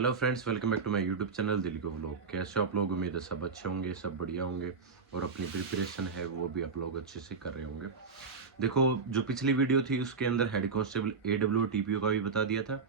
Hello friends, welcome back to my YouTube channel दिल के vlog. कैसे हो आप लोग? उम्मीद है सब अच्छे होंगे, सब बढ़िया होंगे और अपनी प्रिपरेशन है वो भी आप लोग अच्छे से कर रहे होंगे। देखो, जो पिछली वीडियो थी उसके अंदर हेड कांस्टेबल AWO TPO का भी बता दिया था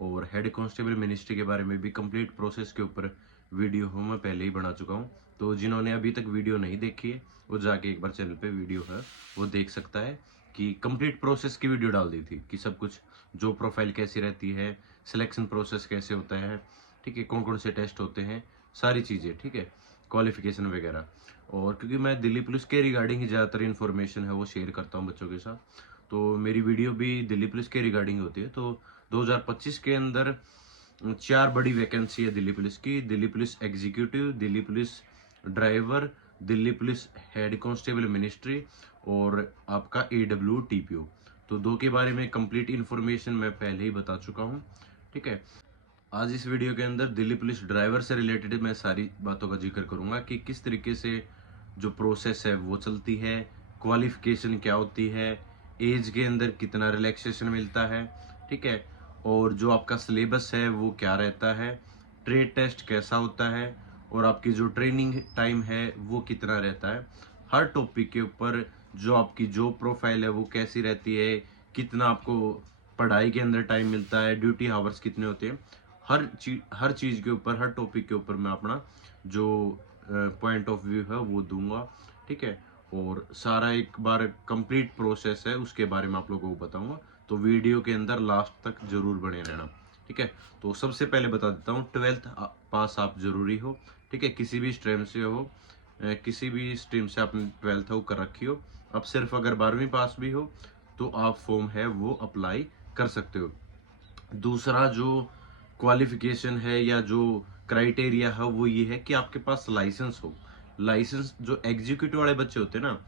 और हेड कांस्टेबल मिनिस्ट्री के बारे में भी कंप्लीट प्रोसेस के ऊपर वीडियो हूँ मैं पहले ही बना चुका हूँ। तो जिन्होंने अभी तक वीडियो नहीं देखी है वो जाके एक बार चैनल पे वीडियो है वो देख सकता है कि कंप्लीट प्रोसेस की वीडियो डाल दी थी कि सब कुछ, जो प्रोफाइल कैसी रहती है, सिलेक्शन प्रोसेस कैसे होता है, ठीक है, कौन कौन से टेस्ट होते हैं, सारी चीज़ें, ठीक है, क्वालिफिकेशन वगैरह। और क्योंकि मैं दिल्ली पुलिस के रिगार्डिंग ही ज़्यादातर इन्फॉर्मेशन है वो शेयर करता हूँ बच्चों के साथ, तो मेरी वीडियो भी दिल्ली पुलिस के रिगार्डिंग होती है। तो 2025 के अंदर 4 बड़ी वैकेंसी है दिल्ली पुलिस की: Delhi police executive, Delhi police driver, Delhi police head constable ministry और आपका AWO TPO। तो दो के बारे में कंप्लीट इन्फॉर्मेशन मैं पहले ही बता चुका हूँ, ठीक है। आज इस वीडियो के अंदर दिल्ली पुलिस ड्राइवर से रिलेटेड मैं सारी बातों का जिक्र करूंगा कि किस तरीके से जो प्रोसेस है वो चलती है, क्वालिफिकेशन क्या होती है, एज के अंदर कितना रिलैक्सेशन मिलता है, ठीक है, और जो आपका सिलेबस है वो क्या रहता है, ट्रेड टेस्ट कैसा होता है और आपकी जो ट्रेनिंग टाइम है वो कितना रहता है। हर टॉपिक के ऊपर जो आपकी जॉब प्रोफाइल है वो कैसी रहती है, कितना आपको पढ़ाई के अंदर टाइम मिलता है, ड्यूटी आवर्स कितने होते हैं, हर चीज़ के ऊपर, हर टॉपिक के ऊपर मैं अपना जो पॉइंट ऑफ व्यू है वो दूंगा, ठीक है। और सारा एक बार कंप्लीट प्रोसेस है उसके बारे में आप लोगों को बताऊंगा, तो वीडियो के अंदर लास्ट तक जरूर बने रहना, ठीक है। तो सबसे पहले बता देता हूँ, 12th पास आप जरूरी हो, ठीक है, किसी भी स्ट्रीम से हो, किसी भी स्ट्रीम से आपने 12th हो कर रखी हो। अब सिर्फ अगर 12वीं पास भी हो तो आप फॉर्म है वो अप्लाई कर सकते हो। दूसरा जो क्वालिफिकेशन है या जो क्राइटेरिया है वो ये है कि आपके पास लाइसेंस हो। लाइसेंस जो एग्जीक्यूटिव वाले बच्चे होते हैं ना,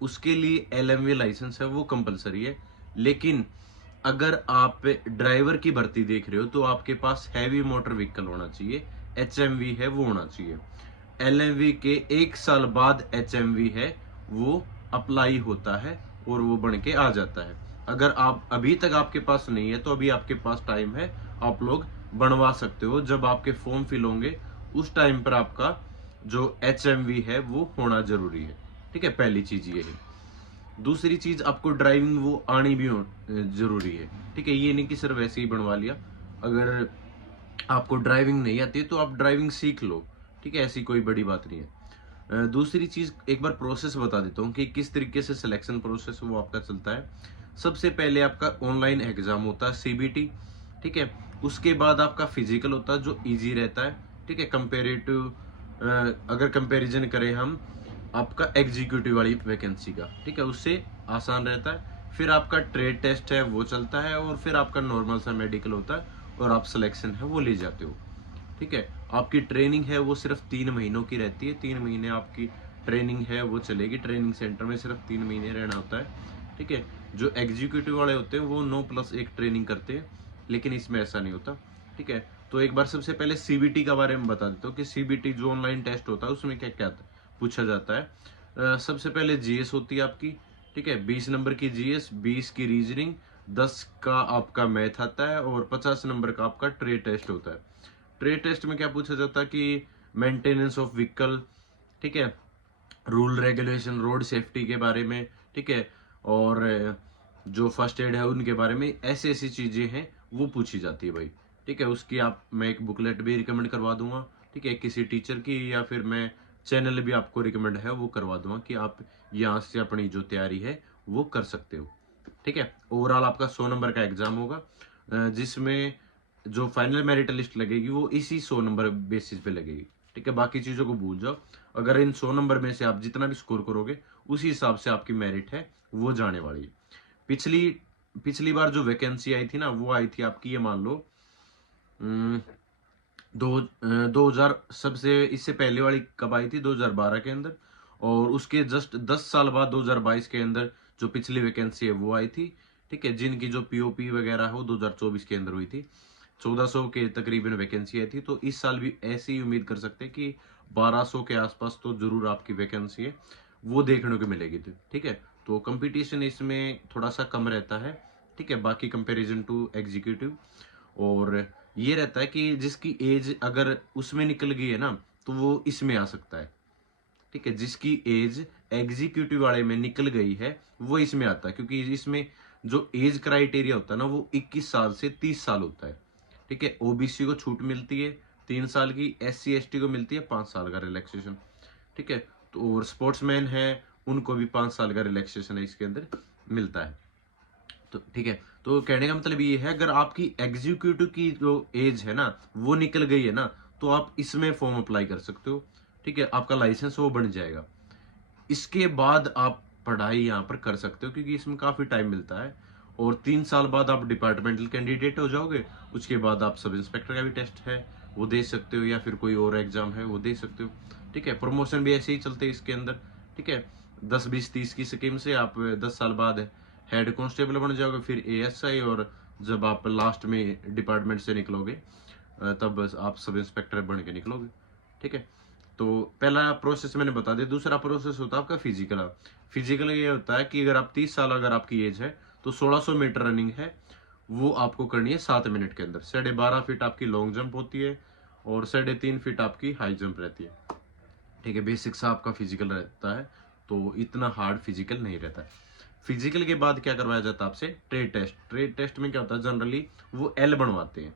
उसके लिए LMV लाइसेंस है वो कंपलसरी है। लेकिन अगर आप ड्राइवर की भर्ती देख रहे हो तो आपके पास हैवी मोटर व्हीकल होना चाहिए, HMV है वो होना चाहिए। LMV के 1 साल बाद HMV है वो अप्लाई होता है और वो बन के आ जाता है। अगर आप अभी तक आपके पास नहीं है तो अभी आपके पास टाइम है, आप लोग बनवा सकते हो। जब आपके फॉर्म फिल होंगे उस टाइम पर आपका जो HMV है वो होना जरूरी है, ठीक है। पहली चीज ये है। दूसरी चीज, आपको ड्राइविंग वो आनी भी जरूरी है, ठीक है। ये नहीं कि सिर्फ वैसे ही बनवा लिया। अगर आपको ड्राइविंग नहीं आती है तो आप ड्राइविंग सीख लो, ठीक है, ऐसी कोई बड़ी बात नहीं है। दूसरी चीज, एक बार प्रोसेस बता देता हूँ कि किस तरीके से सिलेक्शन प्रोसेस वो आपका चलता है। सबसे पहले आपका ऑनलाइन एग्जाम होता है, CBT, ठीक है। उसके बाद आपका फिजिकल होता है जो इजी रहता है, ठीक है, कंपेरेटिव। अगर कंपैरिजन करें हम आपका एग्जीक्यूटिव वाली वैकेंसी का, ठीक है, उससे आसान रहता है। फिर आपका ट्रेड टेस्ट है वो चलता है और फिर आपका नॉर्मल सा मेडिकल होता है और आप सिलेक्शन है वो ले जाते हो, ठीक है। आपकी ट्रेनिंग है वो सिर्फ 3 महीनों की रहती है। 3 महीने आपकी ट्रेनिंग है वो चलेगी। ट्रेनिंग सेंटर में सिर्फ 3 महीने रहना होता है, ठीक है। जो एग्जीक्यूटिव वाले होते हैं वो 9+1 ट्रेनिंग करते हैं, लेकिन इसमें ऐसा नहीं होता, ठीक है। तो एक बार सबसे पहले CBT का बारे में बता देता हूँ कि CBT जो ऑनलाइन टेस्ट होता है उसमें क्या क्या पूछा जाता है। सबसे पहले GS होती है आपकी, ठीक है, 20 नंबर की GS, 20 की रीजनिंग, 10 का आपका मैथ आता है और 50 नंबर का आपका ट्रेड टेस्ट होता है। ट्रेड टेस्ट में क्या पूछा जाता है कि मेंटेनेंस ऑफ व्हीकल, ठीक है, रूल रेगुलेशन, रोड सेफ्टी के बारे में, ठीक है, और जो फर्स्ट एड है उनके बारे में, ऐसी ऐसी चीजें हैं वो पूछी जाती है भाई, ठीक है। उसकी आप, मैं एक बुकलेट भी रिकमेंड करवा दूंगा, ठीक है, किसी टीचर की, या फिर मैं चैनल भी आपको रिकमेंड है वो करवा दूंगा कि आप यहाँ से अपनी जो तैयारी है वो कर सकते हो, ठीक है। ओवरऑल आपका 100 नंबर का एग्जाम होगा, जिसमें जो फाइनल मेरिट लिस्ट लगेगी वो इसी 100 नंबर बेसिस पे लगेगी, ठीक है। बाकी चीजों को भूल जाओ। अगर इन 100 नंबर में से आप जितना भी स्कोर करोगे उसी हिसाब से आपकी मेरिट है वो जाने वाली है। पिछली पिछली बार जो वैकेंसी आई थी ना वो आई थी आपकी, ये मान लो, अम, 2000, सबसे इससे पहले वाली कब आई थी, 2012 के अंदर। और उसके जस्ट 10 साल बाद 2022 के अंदर जो पिछली वैकेंसी है वो आई थी, ठीक है, जिनकी जो POP वगैरह है वो 2024 के अंदर हुई थी। 1400 के तकरीबन वैकेंसी आई थी। तो इस साल भी ऐसी ही उम्मीद कर सकते हैं कि 1200 के आसपास तो जरूर आपकी वैकेंसी है वो देखने को मिलेगी थी, ठीक है। तो कंपटीशन इसमें थोड़ा सा कम रहता है, ठीक है, बाकी कंपैरिजन टू एग्जीक्यूटिव। और ये रहता है कि जिसकी एज अगर उसमें निकल गई है ना, तो वो इसमें आ सकता है। ठीक है, जिसकी एज एग्जीक्यूटिव वाले में निकल गई है वो इसमें आता है, क्योंकि इसमें जो एज क्राइटेरिया होता है ना वो 21 साल से 30 साल होता है। ठीक है, ओबीसी को छूट मिलती है 3 साल की, SC ST को मिलती है 5 साल का रिलैक्सेशन। ठीक है, तो और स्पोर्ट्समैन है उनको भी 5 साल का रिलैक्सेशन है इसके अंदर मिलता है। तो ठीक है, तो कहने का मतलब ये है, अगर आपकी एग्जीक्यूटिव की जो एज है ना वो निकल गई है ना, तो आप इसमें फॉर्म अप्लाई कर सकते हो। ठीक है, आपका लाइसेंस वो बन जाएगा। इसके बाद आप पढ़ाई यहाँ पर कर सकते हो, क्योंकि इसमें काफी टाइम मिलता है। और 3 साल बाद आप डिपार्टमेंटल कैंडिडेट हो जाओगे। उसके बाद आप सब इंस्पेक्टर का भी टेस्ट है वो दे सकते हो, या फिर कोई और एग्जाम है वो दे सकते हो। ठीक है, प्रमोशन भी ऐसे ही चलते हैं इसके अंदर। ठीक है, 10 20 30 की स्कीम से आप 10 साल बाद हेड कांस्टेबल बन जाओगे, फिर ASI, और जब आप लास्ट में डिपार्टमेंट से निकलोगे तब आप सब इंस्पेक्टर बन के निकलोगे। ठीक है, तो पहला प्रोसेस मैंने बता दिया। दूसरा प्रोसेस होता है आपका फिजिकल। फिजिकल ये होता है कि अगर आप 30 साल अगर आपकी एज है तो 1600 मीटर रनिंग है वो आपको करनी है 7 मिनट के अंदर। 12.5 फीट आपकी लॉन्ग जंप होती है और 3.5 फीट आपकी हाई जंप रहती है। ठीक है, बेसिक सा आपका फिजिकल रहता है, तो इतना हार्ड फिजिकल नहीं रहता है। फिजिकल के बाद क्या करवाया जाता है आपसे? Trade test. ट्रेड टेस्ट में क्या होता है, जनरली वो एल बनवाते हैं।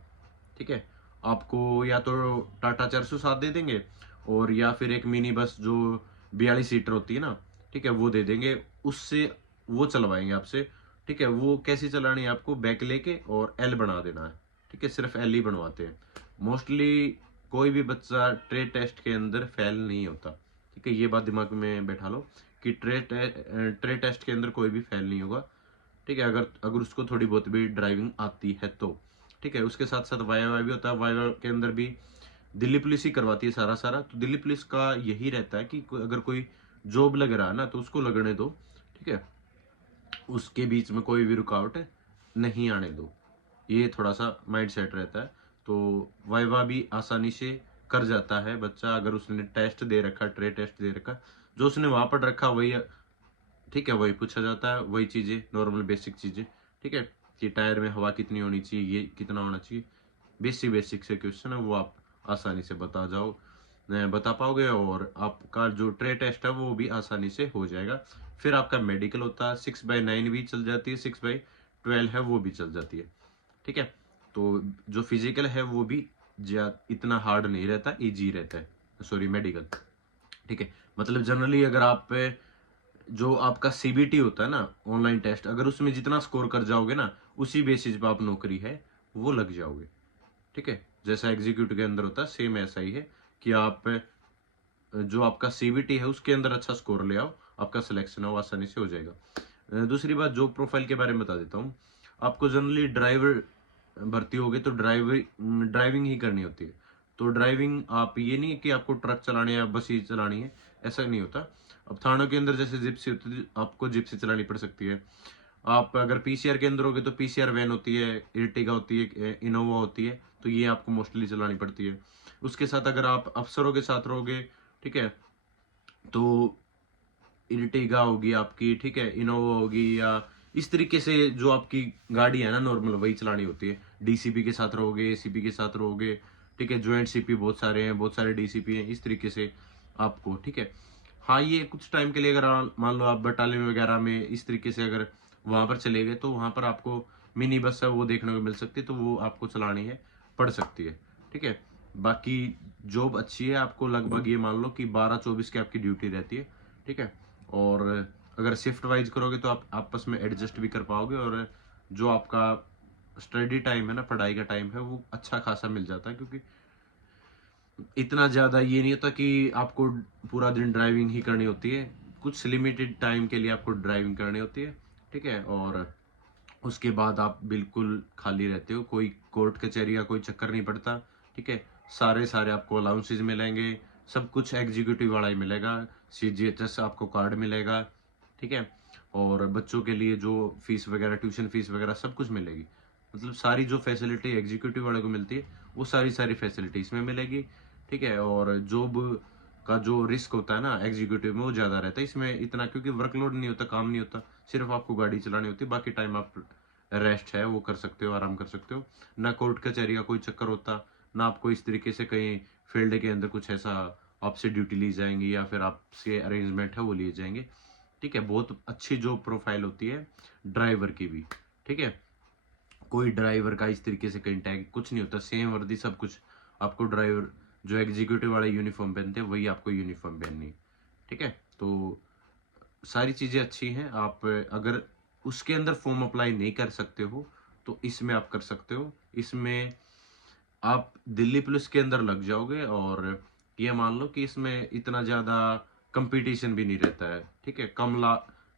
ठीक है, आपको या तो टाटा 407 दे देंगे, और या फिर एक मिनी बस जो 42 सीटर होती है ना, ठीक है, वो दे देंगे। उससे वो चलवाएंगे आपसे। ठीक है, वो कैसी चलानी है आपको? बैक लेके और एल बना देना है। ठीक है, सिर्फ एल ही बनवाते हैं मोस्टली। कोई भी बच्चा ट्रेड टेस्ट के अंदर फेल नहीं होता। ठीक है, ये बात दिमाग में बैठा लो कि ट्रेड टेस्ट के अंदर कोई भी फेल नहीं होगा। ठीक है, अगर अगर उसको थोड़ी बहुत भी ड्राइविंग आती है तो। ठीक है, उसके साथ साथ वाइवा भी होता है। वाइवा के अंदर भी दिल्ली पुलिस ही करवाती है सारा सारा। तो दिल्ली पुलिस का यही रहता है कि अगर कोई जॉब लग रहा है ना तो उसको लगने दो। ठीक है, उसके बीच में कोई भी रुकावट नहीं आने दो। ये थोड़ा सा माइंड सेट रहता है। तो वाइवा भी आसानी से कर जाता है बच्चा, अगर उसने टेस्ट दे रखा, ट्रेड टेस्ट दे रखा, जो उसने वहां पर रखा वही। ठीक है, वही पूछा जाता है, वही चीजें, नॉर्मल बेसिक चीजें। ठीक है, कि टायर में हवा कितनी होनी चाहिए, ये कितना होना चाहिए, बेसिक बेसिक से क्वेश्चन है वो आप आसानी से बता पाओगे, और आपका जो ट्रे टेस्ट है वो भी आसानी से हो जाएगा। फिर आपका मेडिकल होता है, 6x9 भी चल जाती है, 6x12 है वो भी चल जाती है। ठीक है, तो जो फिजिकल है वो भी इतना हार्ड नहीं रहता, इजी रहता है। Sorry, medical. ठीक है, मतलब जनरली अगर आप जो आपका CBT होता है ना, ऑनलाइन टेस्ट, अगर उसमें जितना स्कोर कर जाओगे ना, उसी बेसिस पे आप नौकरी है वो लग जाओगे। ठीक है, जैसा एग्जीक्यूटिव के अंदर होता है सेम ऐसा ही है कि आप जो आपका CBT है उसके अंदर अच्छा स्कोर ले आओ, आपका सिलेक्शन हो आसानी से हो जाएगा। दूसरी बात, जॉब प्रोफाइल के बारे में बता देता हूँ। आपको जनरली ड्राइवर भर्ती होगे तो ड्राइविंग ही करनी होती है। तो ड्राइविंग, आप ये नहीं है कि आपको ट्रक चलानी है या बस ही चलानी है, ऐसा नहीं होता। अब थानों के अंदर जैसे जिप्सी होती है, आपको जिप्सी चलानी पड़ सकती है। आप अगर PCR के अंदर होगे तो PCR वैन होती है, इर्टिगा होती है, इनोवा होती है, तो ये आपको मोस्टली चलानी पड़ती है। उसके साथ अगर आप अफसरों के साथ रहोगे, ठीक है, तो इर्टिगा होगी आपकी, ठीक है, इनोवा होगी, या इस तरीके से जो आपकी गाड़ी है ना नॉर्मल, वही चलानी होती है। DCP के साथ रहोगे, ACP के साथ रहोगे। ठीक है, ज्वाइंट CP बहुत सारे हैं, बहुत सारे DCP हैं, इस तरीके से आपको। ठीक है, हाँ, ये कुछ टाइम के लिए अगर मान लो आप बटालियन वगैरह में इस तरीके से अगर वहां पर चले गए, तो वहां पर आपको मिनी बस है वो देखने को मिल सकती है, तो वो आपको चलानी है पड़ सकती है। ठीक है, बाकी जॉब अच्छी है, आपको लगभग ये मान लो कि 12-24 की आपकी ड्यूटी रहती है। ठीक है, और अगर शिफ्ट वाइज करोगे तो आप आपस में एडजस्ट भी कर पाओगे, और जो आपका स्टडी टाइम है ना, पढ़ाई का टाइम है, वो अच्छा खासा मिल जाता है, क्योंकि इतना ज्यादा ये नहीं होता कि आपको पूरा दिन ड्राइविंग ही करनी होती है। कुछ लिमिटेड टाइम के लिए आपको ड्राइविंग करनी होती है। ठीक है, और उसके बाद आप बिल्कुल खाली रहते हो, कोई कोर्ट कचहरी का कोई चक्कर नहीं पड़ता। ठीक है, सारे सारे आपको अलाउंसेज मिलेंगे, सब कुछ एग्जीक्यूटिव वाला ही मिलेगा। CGHS आपको कार्ड मिलेगा। ठीक है, और बच्चों के लिए जो फीस वगैरह, ट्यूशन फीस वगैरह सब कुछ मिलेगी। मतलब सारी जो फैसिलिटी एग्जीक्यूटिव वाले को मिलती है वो सारी सारी फैसिलिटी इसमें मिलेगी। ठीक है, और जॉब का जो रिस्क होता है ना एग्जीक्यूटिव में वो ज्यादा रहता है इसमें, इतना क्योंकि वर्कलोड नहीं होता, काम नहीं होता, सिर्फ आपको गाड़ी चलानी होती है, बाकी टाइम आप रेस्ट है वो कर सकते हो, आराम कर सकते हो। ना कोर्ट कचहरी का कोई चक्कर होता, ना आपको इस तरीके से कहीं फील्ड के अंदर कुछ ऐसा आपसे ड्यूटी ली जाएंगी या फिर आपसे अरेंजमेंट है वो लिए जाएंगे। ठीक है, बहुत अच्छी जॉब प्रोफाइल होती है ड्राइवर की भी। ठीक है, कोई ड्राइवर का इस तरीके से कहीं टैग कुछ नहीं होता, सेम वर्दी सब कुछ। आपको ड्राइवर जो एग्जीक्यूटिव वाला यूनिफॉर्म पहनते हैं वही आपको यूनिफॉर्म पहननी है। ठीक है, तो सारी चीज़ें अच्छी हैं। आप अगर उसके अंदर फॉर्म अप्लाई नहीं कर सकते हो तो इसमें आप कर सकते हो। इसमें आप दिल्ली पुलिस के अंदर लग जाओगे और ये मान लो कि इसमें इतना ज़्यादा कंपटीशन भी नहीं रहता है। ठीक है,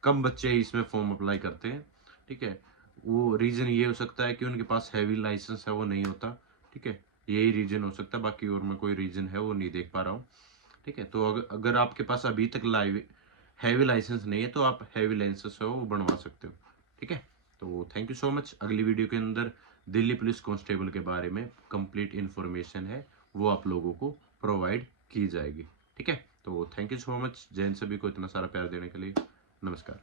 कम बच्चे ही इसमें फॉर्म अप्लाई करते हैं। ठीक है, वो रीज़न ये हो सकता है कि उनके पास हैवी लाइसेंस है वो नहीं होता। ठीक है, यही रीज़न हो सकता है, बाकी और मैं कोई रीज़न है वो नहीं देख पा रहा हूँ। ठीक है, तो अगर आपके पास अभी तक लाइव हैवी लाइसेंस नहीं है तो आप हैवी लाइसेंस है वो बनवा सकते हो। ठीक है, तो थैंक यू सो मच। अगली वीडियो के अंदर दिल्ली पुलिस कांस्टेबल के बारे में कंप्लीट इन्फॉर्मेशन है वो आप लोगों को प्रोवाइड की जाएगी। ठीक है, तो thank you so much. Jain सभी को इतना सारा प्यार देने के लिए नमस्कार।